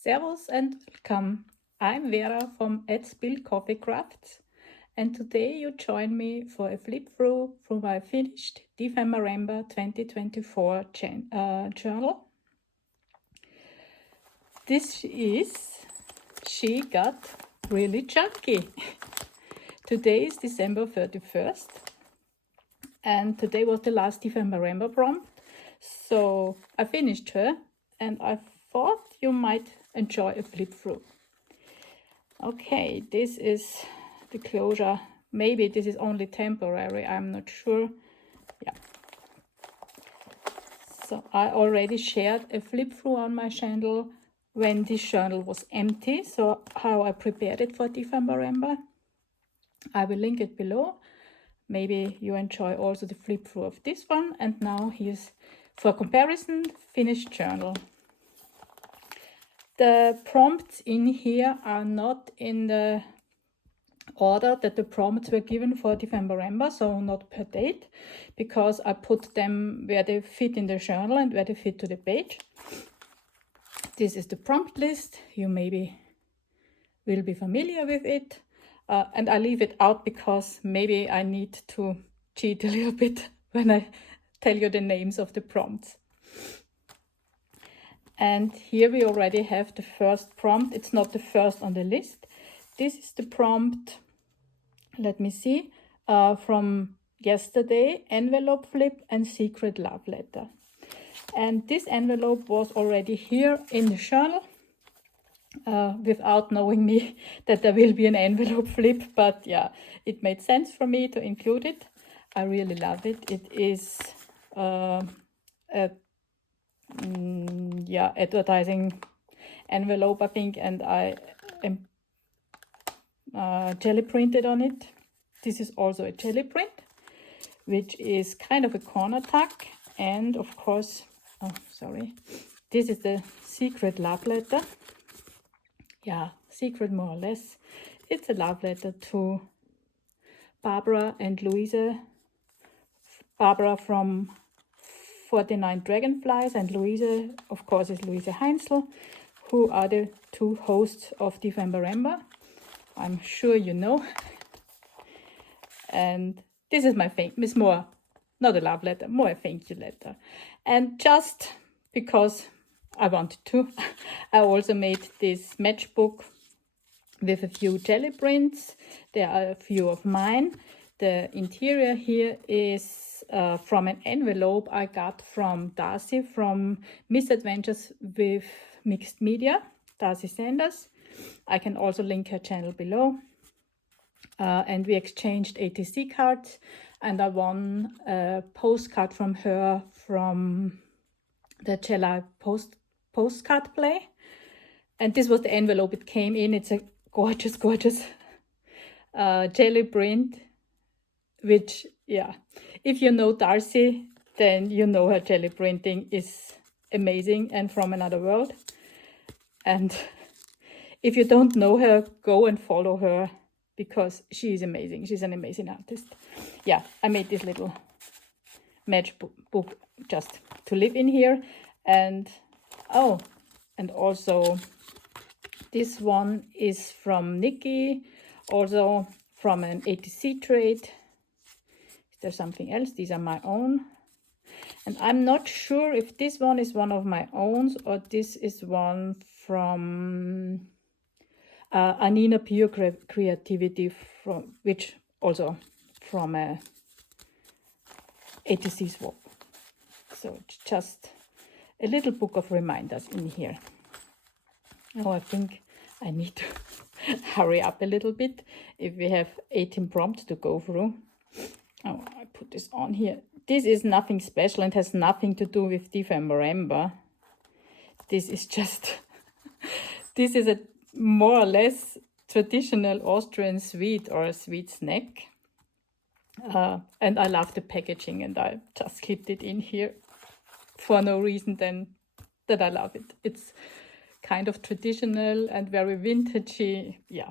Servus and welcome. I'm Vera from @Spill Coffee Crafts, and today you join me for a flip through my finished November 2024 journal. She got really chunky. Today is December 31st, and today was the last November prompt. So I finished her, and I thought you might enjoy a flip through. Okay, this is the closure. Maybe this is only temporary, I'm not sure. Yeah. So I already shared a flip through on my channel when this journal was empty. So how I prepared it for November. I will link it below. Maybe you enjoy also the flip through of this one. And now here's, for comparison, finished journal. The prompts in here are not in the order that the prompts were given for November, so not per date, because I put them where they fit in the journal and where they fit to the page. This is the prompt list. You maybe will be familiar with it. And I leave it out because maybe I need to cheat a little bit when I tell you the names of the prompts. And here we already have the first prompt. It's not the first on the list. This is the prompt, let me see, from yesterday, envelope flip and secret love letter. And this envelope was already here in the journal without knowing me that there will be an envelope flip. But yeah, it made sense for me to include it. I really love it. It is advertising envelope, I think, and I am jelly printed on it. This is also a jelly print, which is kind of a corner tuck. And of course, this is the secret love letter. Yeah, secret more or less. It's a love letter to Barbara and Louisa. Barbara from 49 Dragonflies, and Louisa, of course, is Louisa Heinzel, who are the two hosts of November. I'm sure you know. And this is my thank. It's more, not a love letter, more a thank you letter. And just because I wanted to, I also made this matchbook with a few jelly prints. There are a few of mine. The interior here is from an envelope I got from Darcy from Misadventures with Mixed Media, Darcy Sanders. I can also link her channel below. And we exchanged ATC cards, and I won a postcard from her from the July postcard play. And this was the envelope it came in. It's a gorgeous, gorgeous jelly print, which, yeah, if you know Darcy, then you know her jelly printing is amazing and from another world. And if you don't know her, go and follow her, because she is amazing. She's an amazing artist. Yeah, I made this little matchbook just to live in here. And and also this one is from Nikki, also from an ATC trade. Is there something else? These are my own. And I'm not sure if this one is one of my own or this is one from Anina Pure Creativity, which also from a ATC swap. So it's just a little book of reminders in here. Oh, I think I need to hurry up a little bit if we have 18 prompts to go through. Oh, I put this on here. This is nothing special and has nothing to do with November. This is just, this is a more or less traditional Austrian sweet or a sweet snack. And I love the packaging, and I just clipped it in here for no reason than that I love it. It's kind of traditional and very vintagey. Yeah.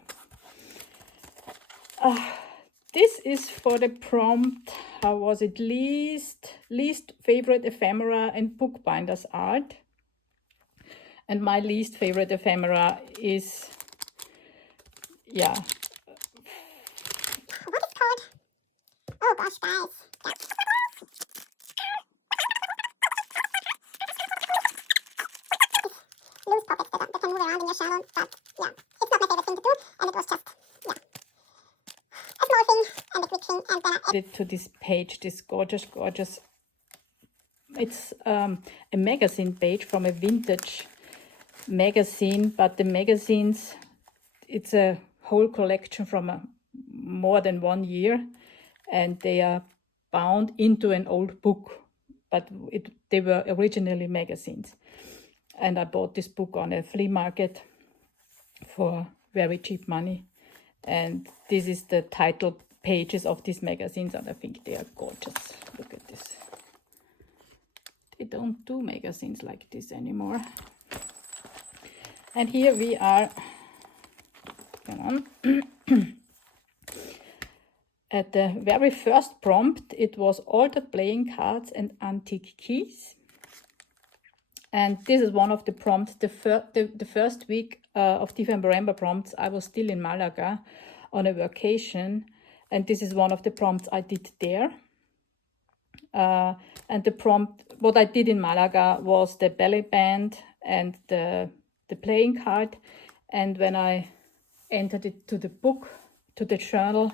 This is for the prompt, how was it, least favorite ephemera and bookbinders art. And my least favorite ephemera is, yeah. What is called? Oh gosh, guys. Yeah. Loose pockets that can move around in your journal, but yeah, it's not my favorite thing to do, and it was just, yeah, a small thing and a quick thing, and then I added to this page, this gorgeous, it's a magazine page from a vintage magazine, but the magazines, it's a whole collection from more than 1 year, and they are bound into an old book, but they were originally magazines. And I bought this book on a flea market for very cheap money, and this is the title pages of these magazines, and I think they are gorgeous. Look at this. They don't do magazines like this anymore. And here we are, come on, at the very first prompt. It was altered playing cards and antique keys. And this is one of the prompts. The first week of November prompts, I was still in Malaga on a vacation, and this is one of the prompts I did there. And the prompt, what I did in Malaga was the belly band and the playing card. And when I entered it to the book, to the journal,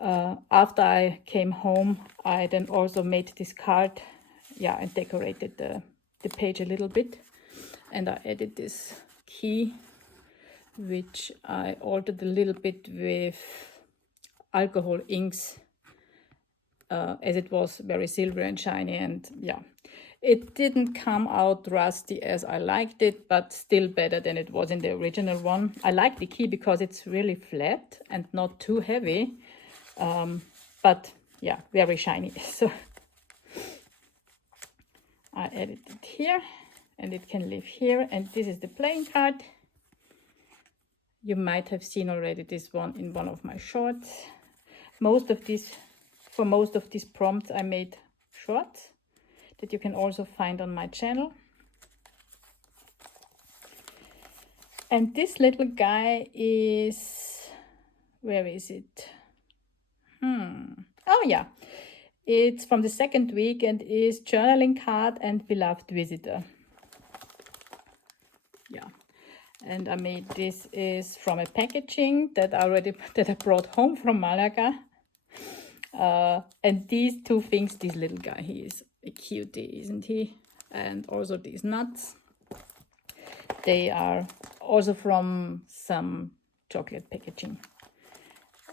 after I came home, I then also made this card, yeah, and decorated the page a little bit. And I added this key, which I altered a little bit with alcohol inks, as it was very silver and shiny, and yeah, it didn't come out rusty as I liked it, but still better than it was in the original one. I like the key because it's really flat and not too heavy, but yeah, very shiny. So I added it here, and it can live here. And this is the playing card. You might have seen already this one in one of my shorts. For most of these prompts, I made shorts that you can also find on my channel. And this little guy is, where is it? Oh yeah, it's from the second week and is journaling card and beloved visitor. Yeah, and I made this is from a packaging that I brought home from Malaga. And these two things, this little guy, he is a cutie, isn't he? And also these nuts, they are also from some chocolate packaging.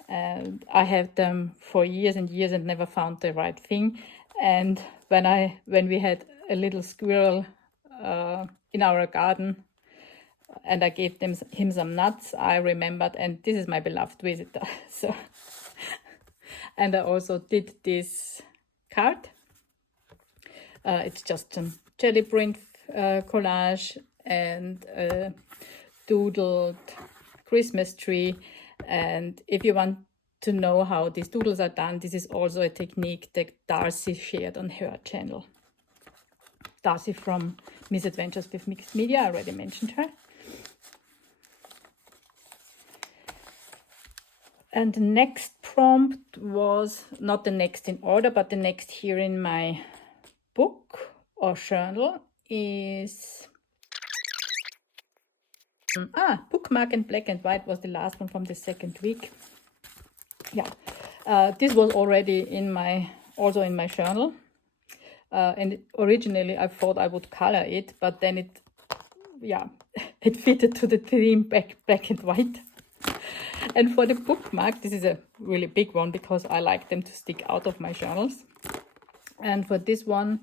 And I have them for years and years and never found the right thing. And when we had a little squirrel in our garden, and I gave him some nuts, I remembered, and this is my beloved visitor. So, and I also did this card. It's just a jelly print collage and a doodled Christmas tree. And if you want to know how these doodles are done, this is also a technique that Darcy shared on her channel. Darcy from Misadventures with Mixed Media, I already mentioned her. And the next prompt was not the next in order, but the next here in my book or journal is bookmark and black and white was the last one from the second week. Yeah, this was already also in my journal, and originally I thought I would color it, but then it fitted to the theme black and white. And for the bookmark, this is a really big one because I like them to stick out of my journals. And for this one,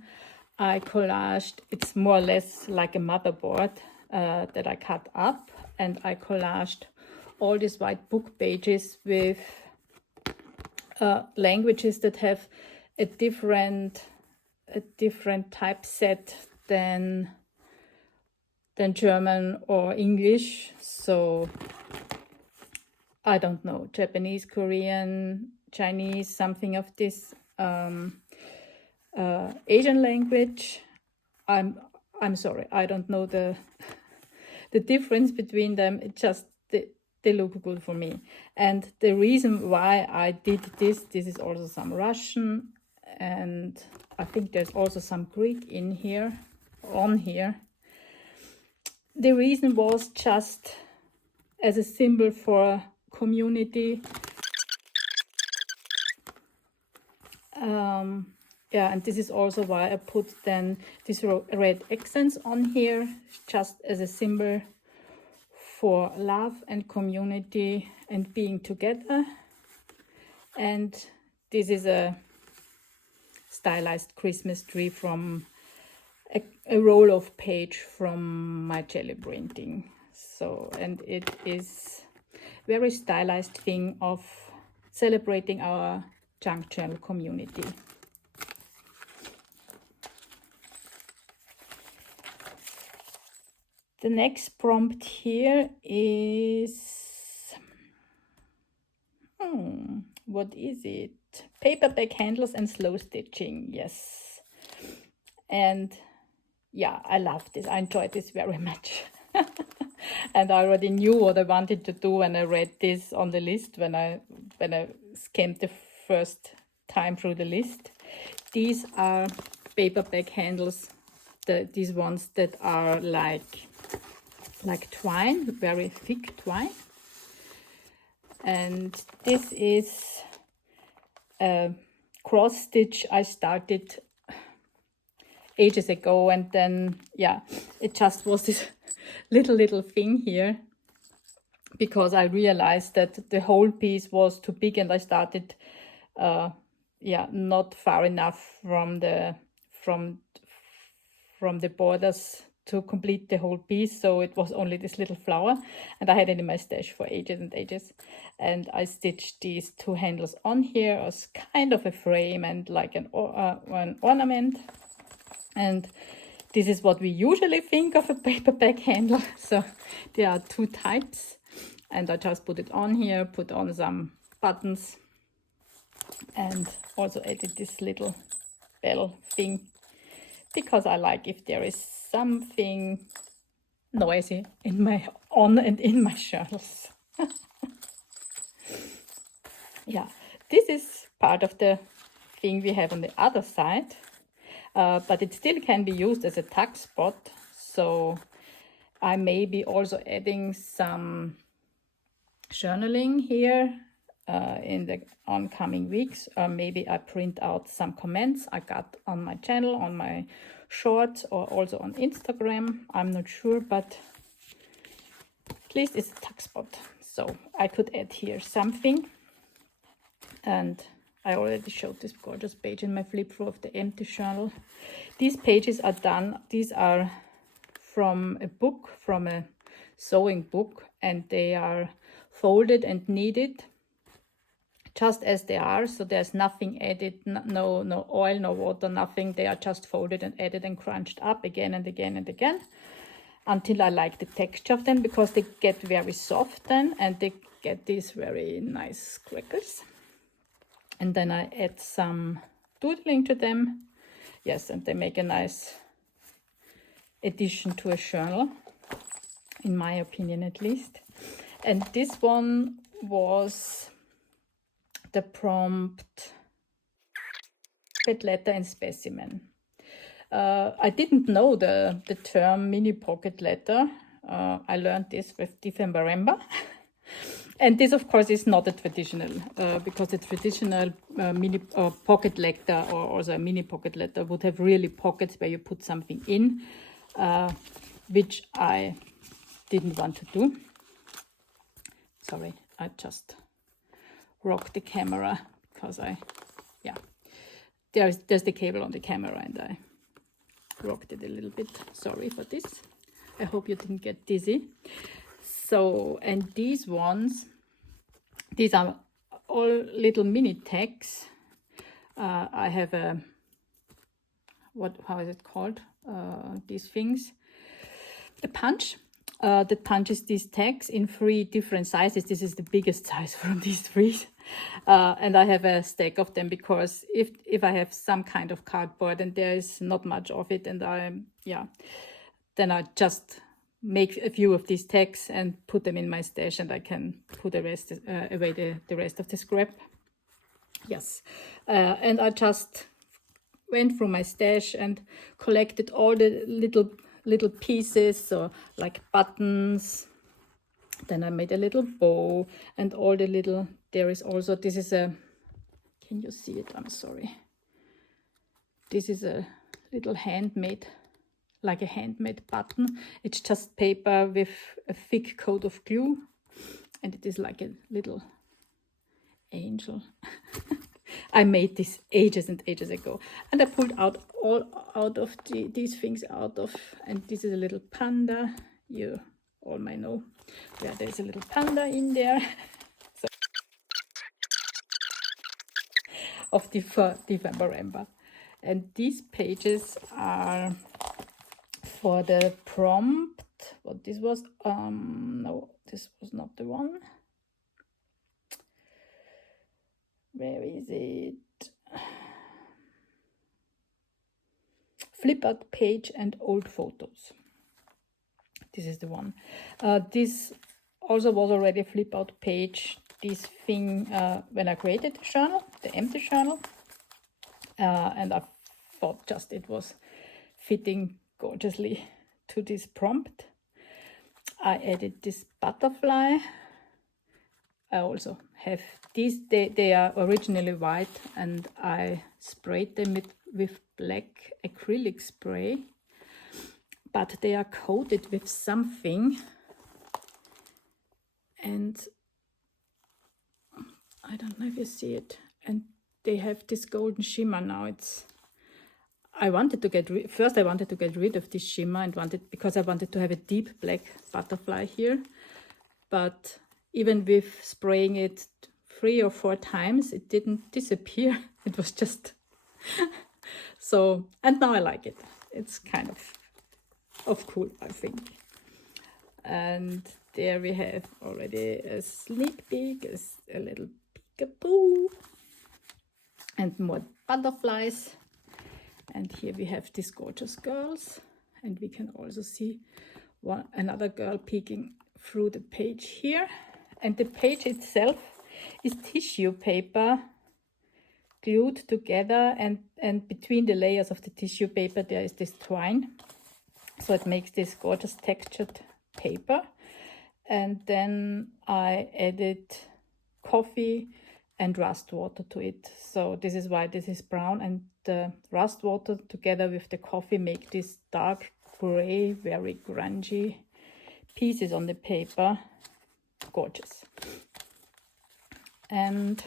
I collaged, it's more or less like a motherboard that I cut up, and I collaged all these white book pages with languages that have a different typeset than German or English. So I don't know, Japanese, Korean, Chinese, something of this Asian language. I'm sorry, I don't know the difference between them. It just they look good for me. And the reason why I did this is also some Russian, and I think there's also some Greek in here, on here. The reason was just as a symbol for community. Yeah, and this is also why I put then these red accents on here, just as a symbol for love and community and being together. And this is a stylized Christmas tree from a roll of page from my jelly printing. So, and it is very stylized thing of celebrating our junk journal community. The next prompt here is, what is it? Paperback handles and slow stitching, yes. And yeah, I love this. I enjoyed this very much. And I already knew what I wanted to do when I read this on the list, when I scanned the first time through the list. These are paperback handles, these ones that are like twine, very thick twine. And this is a cross stitch I started ages ago, and then yeah, it just was this little thing here because I realized that the whole piece was too big, and I started not far enough from the borders to complete the whole piece, so it was only this little flower, and I had it in my stash for ages and ages. And I stitched these two handles on here as kind of a frame and like an ornament. And this is what we usually think of a paperback handle. So there are two types, and I just put it on here, put on some buttons, and also added this little bell thing, because I like if there is something noisy in my in my journals. Yeah, this is part of the thing we have on the other side, but it still can be used as a tuck spot. So I may be also adding some journaling here in the oncoming weeks, or maybe I print out some comments I got on my channel, on my shorts, or also on Instagram. I'm not sure, but at least it's a tuck spot, so I could add here something. And I already showed this gorgeous page in my flip through of the empty journal. These pages are done. These are from a book, from a sewing book, and they are folded and kneaded just as they are. So there's nothing added, no oil, no water, nothing. They are just folded and added and crunched up again and again and again until I like the texture of them, because they get very soft then, and they get these very nice crackles. And then I add some doodling to them. Yes, and they make a nice addition to a journal, in my opinion at least. And this one was the prompt Pocket Letter and Specimen. I didn't know the term mini pocket letter. I learned this with December. And this, of course, is not a traditional, because the traditional mini pocket letter, or also a mini pocket letter, would have really pockets where you put something in, which I didn't want to do. Sorry, I just rocked the camera because there's the cable on the camera, and I rocked it a little bit. Sorry for this. I hope you didn't get dizzy. So, and these ones, these are all little mini tags. I have a, how is it called? These things, a punch that punches these tags in 3 different sizes. This is the biggest size from these 3. And I have a stack of them because if I have some kind of cardboard and there is not much of it, and then I just make a few of these tags and put them in my stash, and I can put the rest away the rest of the scrap. Yes, and I just went through my stash and collected all the little pieces, so like buttons. Then I made a little bow and all the little, there is also, this is a, can you see it? I'm sorry. This is a little handmade, like a handmade button. It's just paper with a thick coat of glue, and it is like a little angel. I made this ages and ages ago, and I pulled out all out of these things out of, and this is a little panda. You all might know where there's a little panda in there. So, of November. And these pages are for the prompt. What this was? No, this was not the one. Where is it? Flip out page and old photos. This is the one. This also was already a flip out page. This thing when I created the journal, the empty journal, and I thought just it was fitting gorgeously to this prompt. I added this butterfly. I also have these, they are originally white, and I sprayed them with black acrylic spray, but they are coated with something, and I don't know if you see it, and they have this golden shimmer now. I wanted to get rid of this shimmer because I wanted to have a deep black butterfly here, but even with spraying it 3 or 4 times, it didn't disappear. It was just so, and now I like it. It's kind of cool, I think. And there we have already a sneak peek, a little peekaboo, and more butterflies. And here we have these gorgeous girls, and we can also see another girl peeking through the page here. And the page itself is tissue paper glued together, and between the layers of the tissue paper there is this twine, so it makes this gorgeous textured paper. And then I added coffee and rust water to it, so this is why this is brown, and the rust water together with the coffee make this dark gray, very grungy pieces on the paper. Gorgeous. And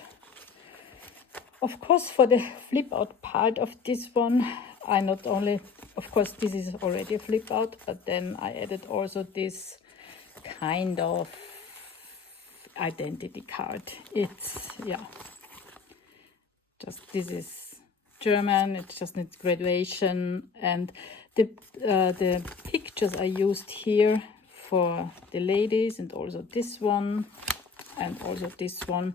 of course, for the flip out part of this one, I not only, of course this is already a flip out, but then I added also this kind of identity card. It's, yeah, just, this is German, it just needs graduation, and the pictures I used here for the ladies, and also this one and also this one,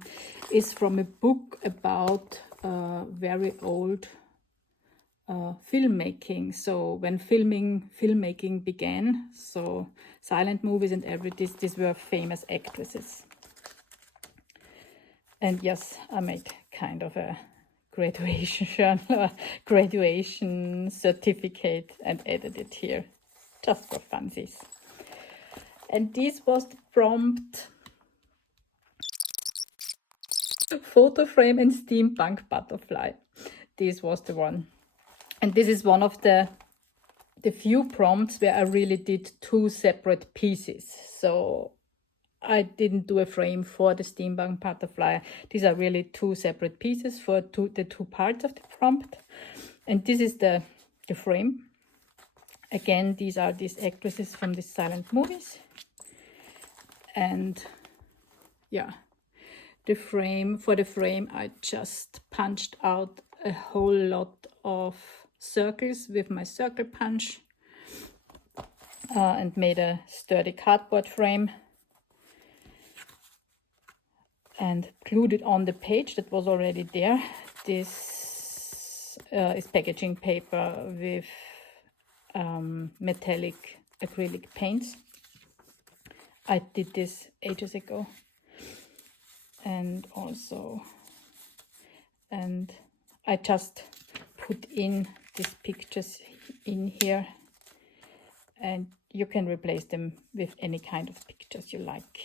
is from a book about very old filmmaking. So when filmmaking began, so silent movies and these were famous actresses. And yes, I made kind of a graduation journal, graduation certificate, and added it here just for funsies. And this was the prompt: photo frame and steampunk butterfly. This was the one. And this is one of the few prompts where I really did 2 separate pieces. So I didn't do a frame for the steampunk butterfly. These are really 2 separate pieces for the 2 parts of the prompt. And this is the frame. Again, these are these actresses from the silent movies. And yeah, for the frame I just punched out a whole lot of circles with my circle punch. and made a sturdy cardboard frame and glued it on the page that was already there. This is packaging paper with metallic acrylic paints. I did this ages ago. And I just put in these pictures in here, and you can replace them with any kind of pictures you like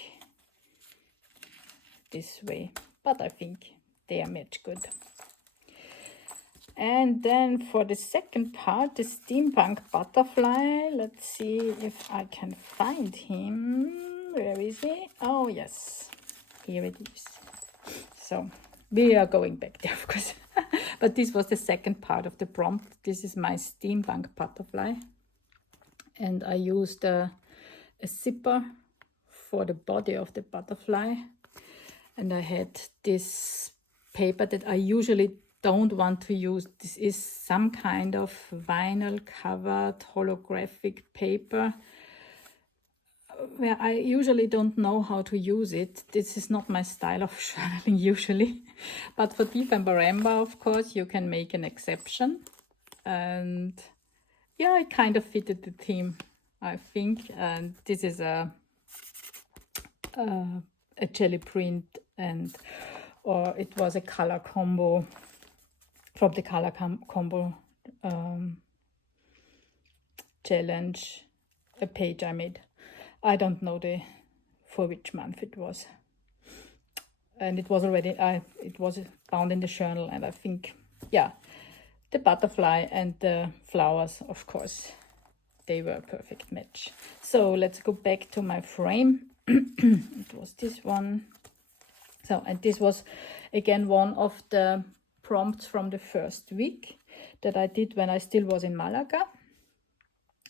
this way, but I think they are match good. And then for the second part, the steampunk butterfly, let's see if I can find him. Where is he? Oh yes, here it is. So we are going back there, of course. But this was the second part of the prompt. This is my steampunk butterfly. And I used a zipper for the body of the butterfly. And I had this paper that I usually don't want to use. This is some kind of vinyl covered holographic paper where I usually don't know how to use it. This is not my style of journaling usually. But for Decemberamba, of course, you can make an exception. And yeah, it kind of fitted the theme, I think. And this is a jelly print, or it was a color combo from the color combo challenge, a page I made. I don't know for which month it was, and it was already it was found in the journal. And I think, yeah, the butterfly and the flowers, of course, they were a perfect match. So let's go back to my frame. It was this one. So, and this was again one of the prompts from the first week that I did when I still was in Malaga.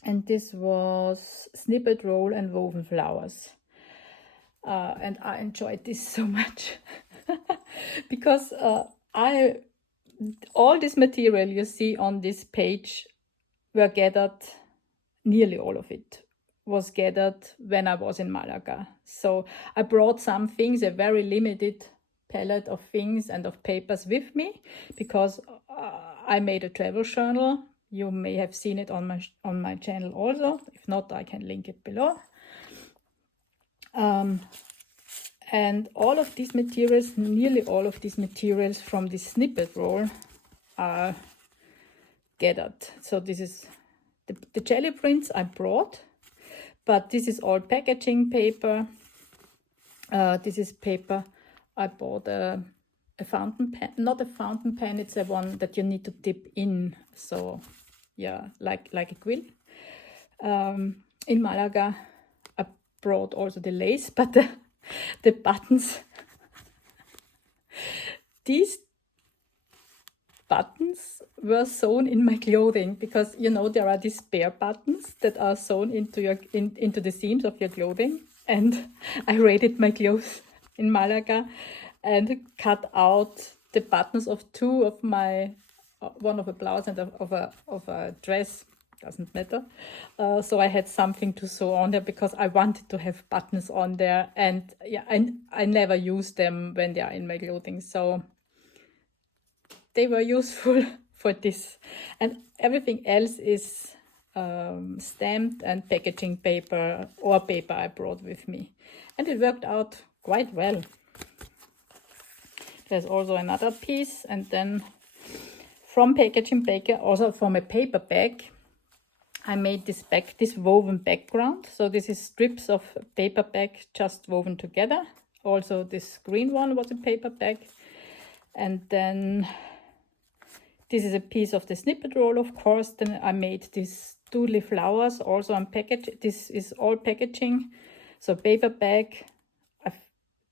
And this was snippet roll and woven flowers. And I enjoyed this so much because all this material you see on this page were gathered, nearly all of it was gathered when I was in Malaga. So I brought some things, a very limited palette of things and of papers with me, because I made a travel journal. You may have seen it on my channel also. If not, I can link it below. And all of these materials, nearly all of these materials from this snippet roll are gathered. So this is the jelly prints I brought, but this is all packaging paper. This is paper I bought a fountain pen, not a fountain pen, it's a one that you need to dip in. So yeah, like a quill. In Malaga, I brought also the lace, but the buttons, these buttons were sewn in my clothing, because you know there are these spare buttons that are sewn into the seams of your clothing. And I raided my clothes in Malaga and cut out the buttons of two of my, one of a blouse and of a dress, doesn't matter. So I had something to sew on there because I wanted to have buttons on there, and yeah, I never use them when they are in my clothing. So they were useful for this, and everything else is stamped and packaging paper or paper I brought with me, and it worked out quite well. There's also another piece, and then from packaging paper, also from a paper bag, I made this woven background. So this is strips of paper bag just woven together. Also this green one was a paper bag, and then this is a piece of the snippet roll, of course. Then I made these doodly flowers also on package. This is all packaging. So paper bag.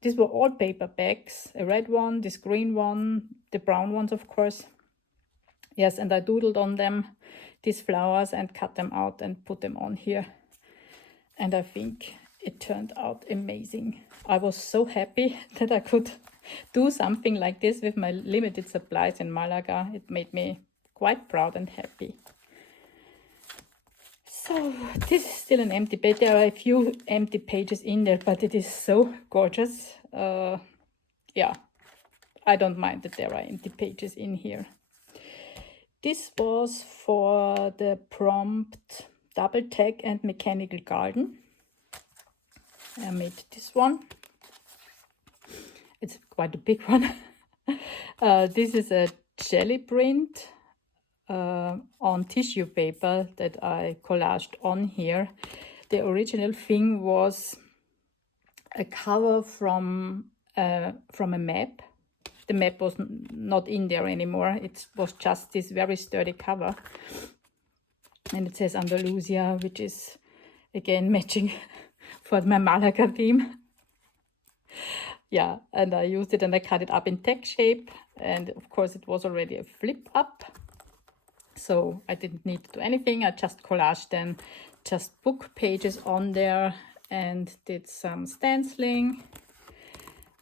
These were all paper bags. A red one, this green one, the brown ones, of course. Yes, and I doodled on them these flowers and cut them out and put them on here. And I think it turned out amazing. I was so happy that I could do something like this with my limited supplies in Malaga. It made me quite proud and happy. So this is still an empty page. There are a few empty pages in there, but it is so gorgeous. Yeah, I don't mind that there are empty pages in here. This was for the prompt double tag and mechanical garden. I made this one. It's quite a big one. This is a jelly print on tissue paper that I collaged on here. The original thing was a cover from a map. The map was not in there anymore. It was just this very sturdy cover. And it says Andalusia, which is again matching for my Malaga theme. Yeah, and I used it and I cut it up in tag shape. And of course it was already a flip up. So I didn't need to do anything. I just collaged then just book pages on there and did some stenciling.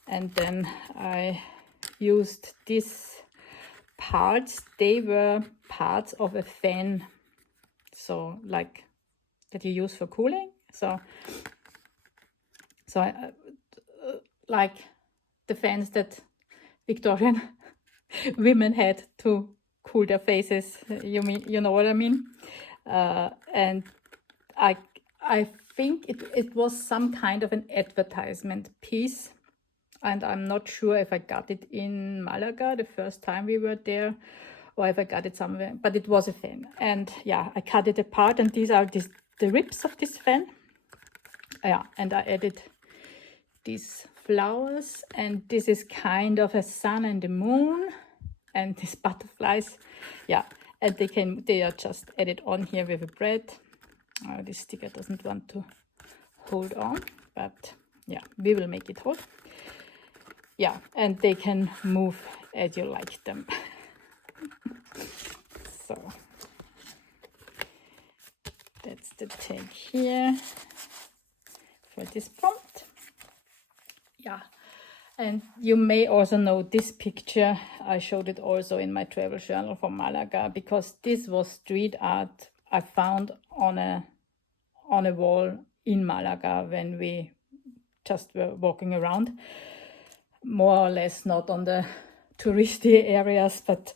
And then I used these parts. They were parts of a fan. So like that you use for cooling. So I, like the fans that Victorian women had to cool their faces. You know what I mean? And I think it was some kind of an advertisement piece, and I'm not sure if I got it in Malaga the first time we were there, or if I got it somewhere. But it was a fan, and yeah, I cut it apart, and these are the ribs of this fan. Yeah, and I added these flowers, and this is kind of a sun and the moon, and these butterflies. Yeah, and they are just added on here with a bread. This sticker doesn't want to hold on, but yeah, we will make it hold. Yeah, and they can move as you like them. So that's the tag here for this prompt. Yeah, and you may also know this picture. I showed it also in my travel journal from Malaga, because this was street art I found on a wall in Malaga when we just were walking around, more or less not on the touristy areas, but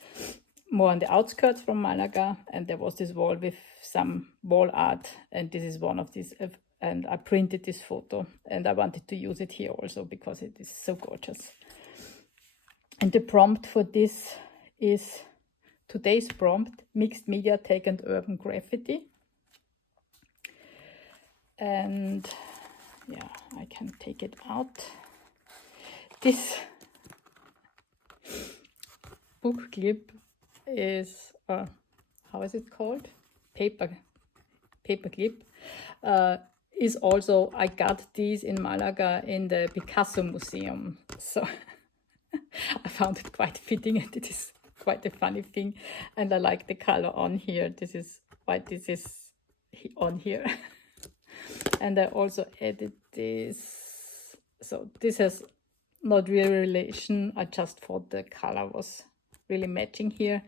more on the outskirts from Malaga. And there was this wall with some wall art, and this is one of these. And I printed this photo, and I wanted to use it here also because it is so gorgeous. And the prompt for this is today's prompt: mixed media tag and urban graffiti. And yeah, I can take it out. This book clip is, how is it called? Paper clip. Is also, I got these in Malaga in the Picasso Museum. So I found it quite fitting, and it is quite a funny thing. And I like the color on here. This is why this is on here. And I also added this. So this has not really relation. I just thought the color was really matching here.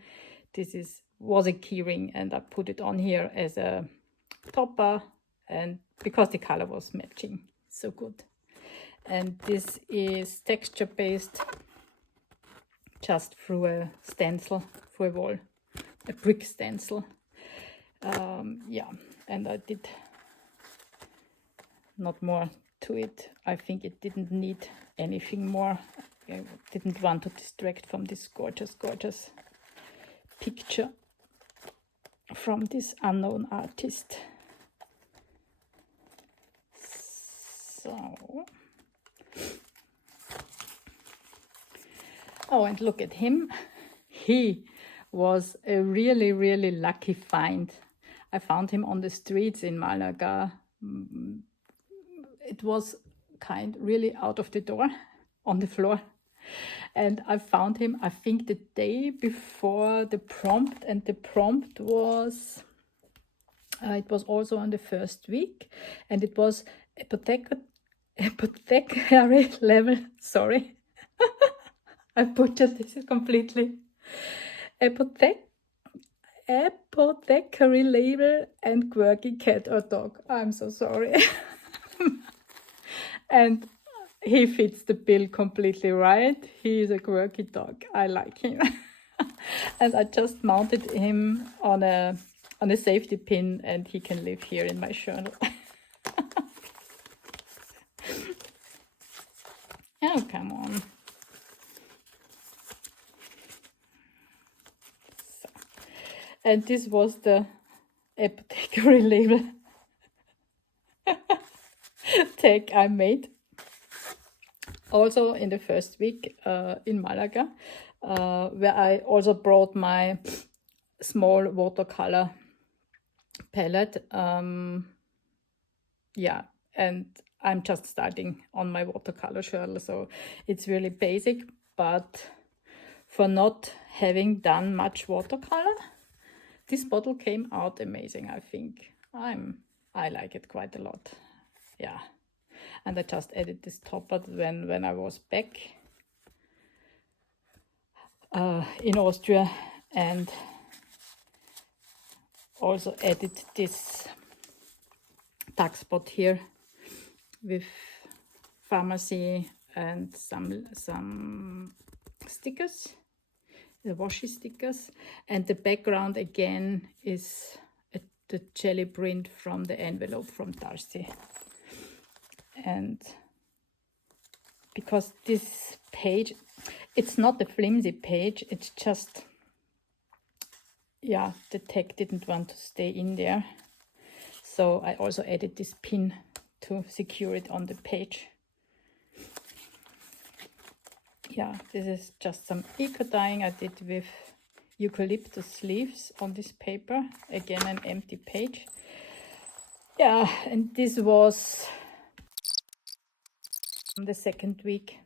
This was a keyring, and I put it on here as a topper, and because the color was matching so good. And this is texture based, just through a stencil, through a wall, a brick stencil. Yeah, and I did not more to it. I think it didn't need anything more. I didn't want to distract from this gorgeous picture from this unknown artist. So, oh, and look at him. He was a really, really lucky find. I found him on the streets in Malaga. It was really out of the door, on the floor. And I found him, I think, the day before the prompt, and the prompt was, it was also on the first week, and it was apothecary level, sorry, I butchered this completely. apothecary label and quirky cat or dog. I'm so sorry. And he fits the bill completely right. He is a quirky dog. I like him. And I just mounted him on a safety pin, and he can live here in my journal. Oh, come on. So. And this was the apothecary label tag I made. Also in the first week in Malaga, where I also brought my small watercolor palette. Yeah, and I'm just starting on my watercolor journal, so it's really basic, but for not having done much watercolor, this bottle came out amazing, I think. I like it quite a lot. Yeah. And I just added this topper when I was back in Austria, and also added this dark spot here with pharmacy and some stickers, the washi stickers, and the background again is the jelly print from the envelope from Darcy. And because this page, it's not a flimsy page, it's just, yeah, the tag didn't want to stay in there. So I also added this pin to secure it on the page. Yeah, this is just some eco dyeing I did with eucalyptus leaves on this paper. Again, an empty page. Yeah, and this was the second week.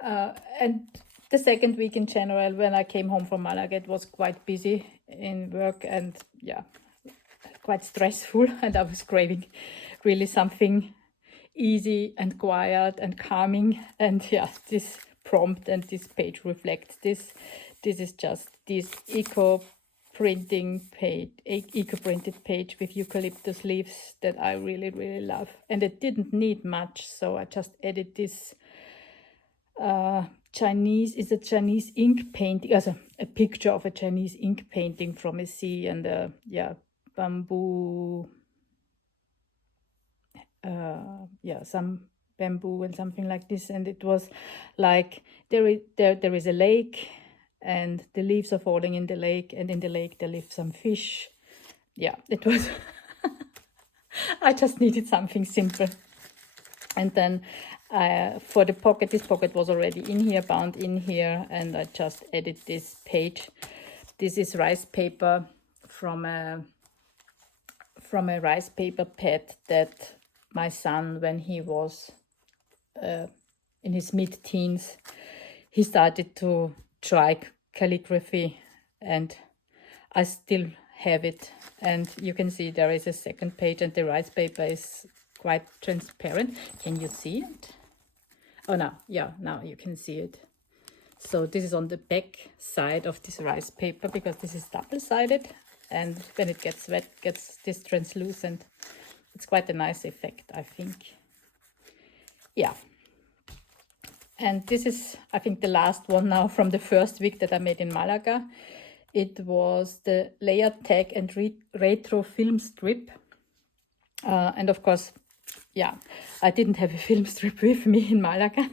And the second week in general, when I came home from Malaga, it was quite busy in work and, yeah, quite stressful. And I was craving really something easy and quiet and calming. And yeah, this prompt and this page reflects this. This is just this eco-printed page with eucalyptus leaves that I really, really love. And it didn't need much, so I just added this Chinese ink painting, also a picture of a Chinese ink painting from a sea, and bamboo, some bamboo and something like this. And it was like there is a lake, and the leaves are falling in the lake, and in the lake there live some fish. Yeah, it was I just needed something simple. And then for the pocket, this pocket was already in here, bound in here, and I just added this page. This is rice paper from a rice paper pad that my son, when he was in his mid-teens, he started to try calligraphy, and I still have it. And you can see there is a second page, and the rice paper is quite transparent. Can you see it? Oh, no, yeah, now you can see it. So this is on the back side of this rice paper, because this is double-sided, and when it gets wet, gets this translucent. It's quite a nice effect, I think. Yeah. And this is, I think, the last one now from the first week that I made in Malaga. It was the layer tag and retro film strip. And of course, yeah, I didn't have a film strip with me in Malaga.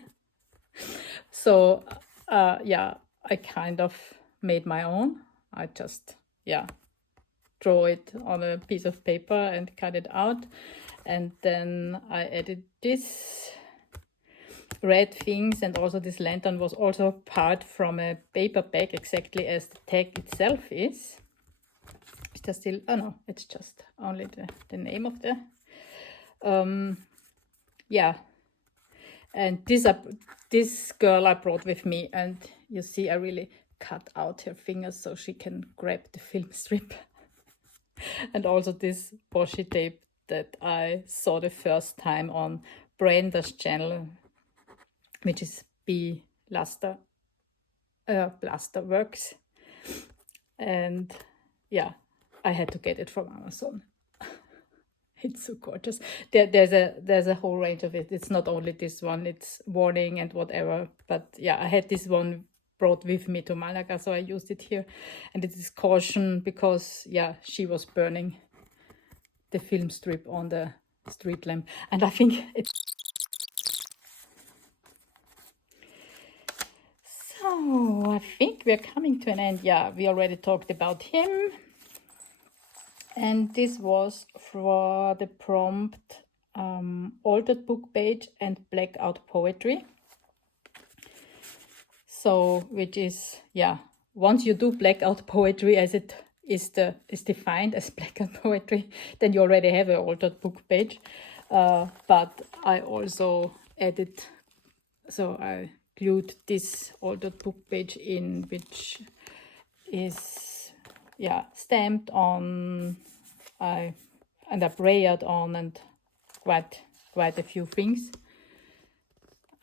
So, yeah, I kind of made my own. I just, yeah, draw it on a piece of paper and cut it out. And then I added this red things, and also this lantern was also part from a paper bag, exactly as the tag itself is. Is there still, oh no, it's just only the name of the, yeah. And this girl I brought with me, and you see I really cut out her fingers so she can grab the film strip. And also this washi tape that I saw the first time on Brenda's channel, which is Blaster Works. And yeah, I had to get it from Amazon. It's so gorgeous. There's a whole range of it. It's not only this one, it's warning and whatever. But yeah, I had this one brought with me to Malaga, so I used it here. And it is caution because, yeah, she was burning the film strip on the street lamp. And I think it's... So I think we're coming to an end. Yeah, we already talked about him. And this was for the prompt altered book page and blackout poetry. So, which is, yeah, once you do blackout poetry as it is defined as blackout poetry, then you already have an altered book page. But I also added, so I glued this altered book page in, which is, yeah, stamped on, and I prayed on, and quite a few things.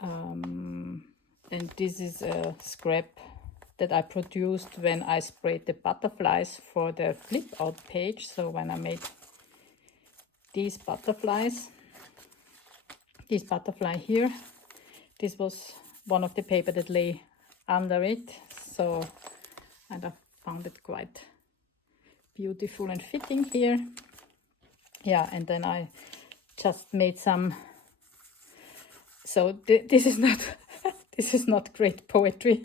And this is a scrap that I produced when I sprayed the butterflies for the flip out page. So when I made these butterflies, this butterfly here, this was one of the paper that lay under it. So, and I found it quite beautiful and fitting here. Yeah, and then I just made some. So this is not this is not great poetry,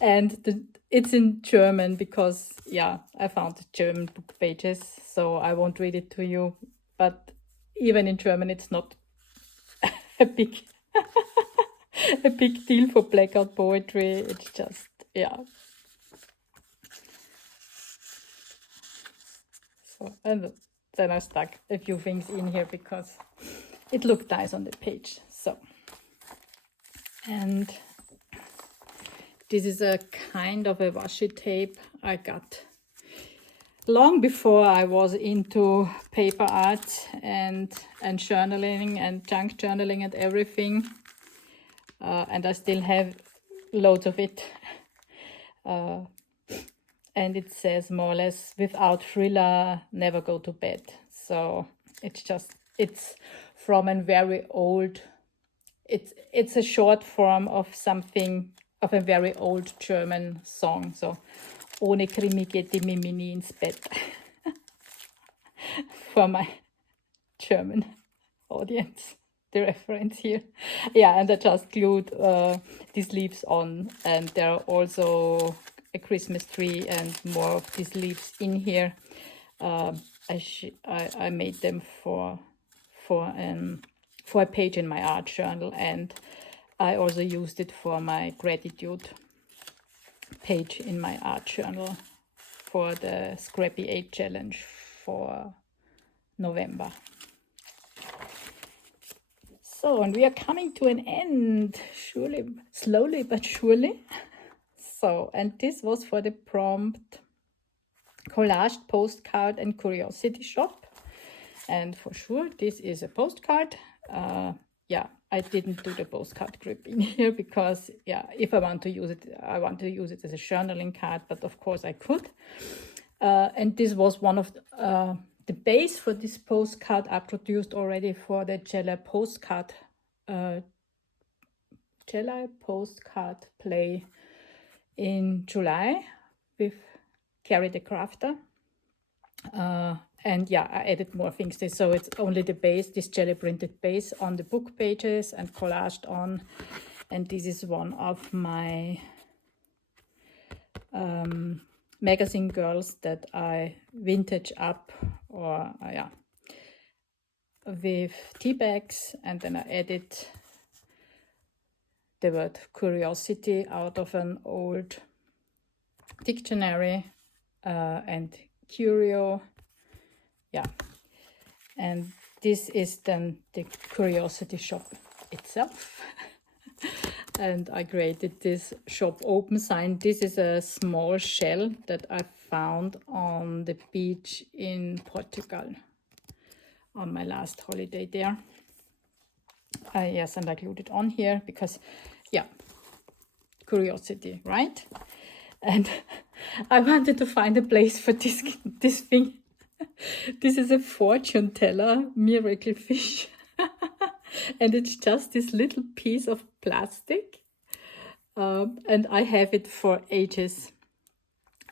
and it's in German because, yeah, I found the German book pages, so I won't read it to you. But even in German, it's not a big a big deal for blackout poetry. It's just, yeah. So, and then I stuck a few things in here because it looked nice on the page. So, and this is a kind of a washi tape I got long before I was into paper art and journaling and junk journaling and everything. And I still have loads of it. And it says more or less, without thriller, never go to bed. So it's from a very old, it's a short form of something, of a very old German song. So, ohne Krimi geht die Mimi nie ins Bett. For my German audience, the reference here. Yeah, and I just glued these leaves on, and there are also a Christmas tree and more of these leaves in here. I made them for a page in my art journal, and I also used it for my gratitude page in my art journal for the Scrappy 8 challenge for November. So, and we are coming to an end, slowly but surely. So, and this was for the prompt collaged postcard and curiosity shop. And for sure, this is a postcard. Yeah, I didn't do the postcard grip in here because, yeah, if I want to use it, I want to use it as a journaling card, but of course I could. And this was one of the base for this postcard I produced already for the Jella postcard play in July with Carrie the Crafter. And yeah, I added more things to this. So it's only the base, this jelly printed base on the book pages and collaged on. And this is one of my magazine girls that I vintage up, or yeah, with tea bags. And then I added the word curiosity out of an old dictionary, and curio. Yeah, and this is then the curiosity shop itself. And I created this shop open sign. This is a small shell that I found on the beach in Portugal on my last holiday there. Yes, and I glued it on here because, yeah, curiosity, right? and I wanted to find a place for this thing. This is a fortune teller miracle fish. And it's just this little piece of plastic, and I have it for ages.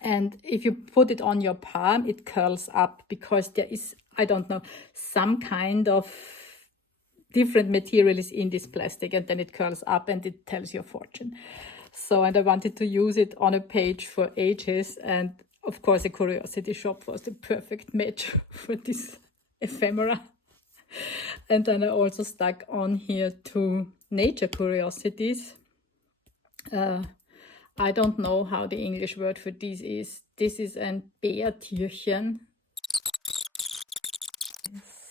And if you put it on your palm, it curls up because there is, I don't know, some kind of different material is in this plastic, and then it curls up and it tells your fortune. So, and I wanted to use it on a page for ages, and of course a curiosity shop was the perfect match for this ephemera. And then I also stuck on here 2 nature curiosities. I don't know how the English word for this is. This is ein Bärtierchen.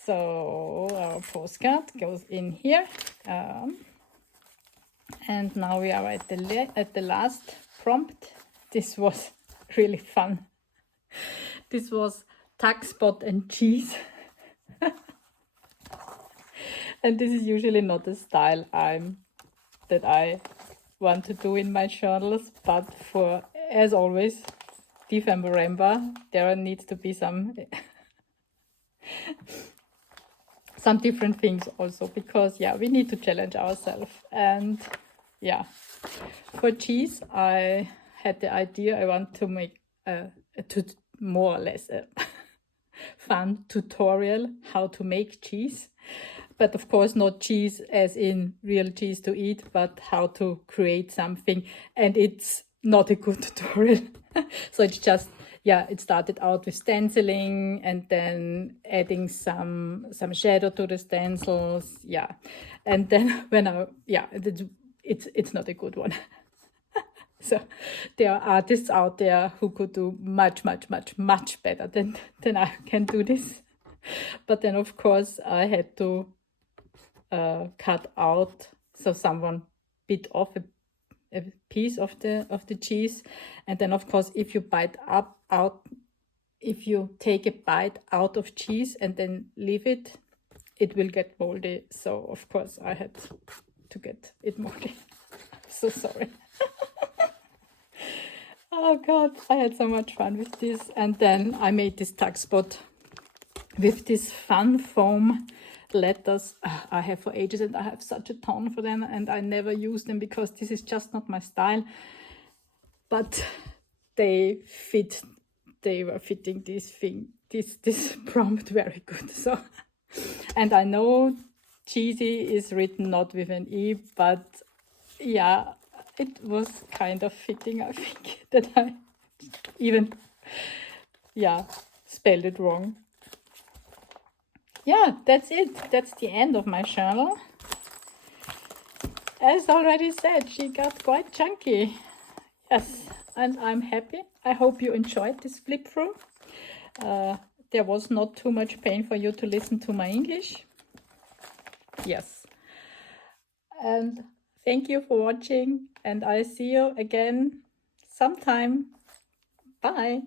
So our postcard goes in here. And now we are at the last prompt. This was really fun. This was tuck, spot and cheese. And this is usually not the style that I want to do in my journals, but for, as always, December, there needs to be some different things also, because yeah, we need to challenge ourselves. And yeah, for cheese, I had the idea I want to make more or less a fun tutorial how to make cheese. But of course not cheese as in real cheese to eat, but how to create something. And it's not a good tutorial. So it's just, yeah, it started out with stenciling and then adding some shadow to the stencils. Yeah. And then it's not a good one. So there are artists out there who could do much better than I can do this. But then of course I had to cut out, so someone bit off a piece of the cheese, and then of course if you take a bite out of cheese and then leave it, it will get moldy. So of course I had to get it moldy. So sorry. Oh god, I had so much fun with this. And then I made this tuck spot with this fun foam letters I have for ages, and I have such a ton for them, and I never use them because this is just not my style. But they were fitting this prompt very good. So, and I know cheesy is written not with an E, but yeah, it was kind of fitting, I think, that I even spelled it wrong. Yeah, that's it. That's the end of my journal. As already said, she got quite chunky. Yes, and I'm happy. I hope you enjoyed this flip through. There was not too much pain for you to listen to my English. Yes. And thank you for watching, and I see you again sometime. Bye.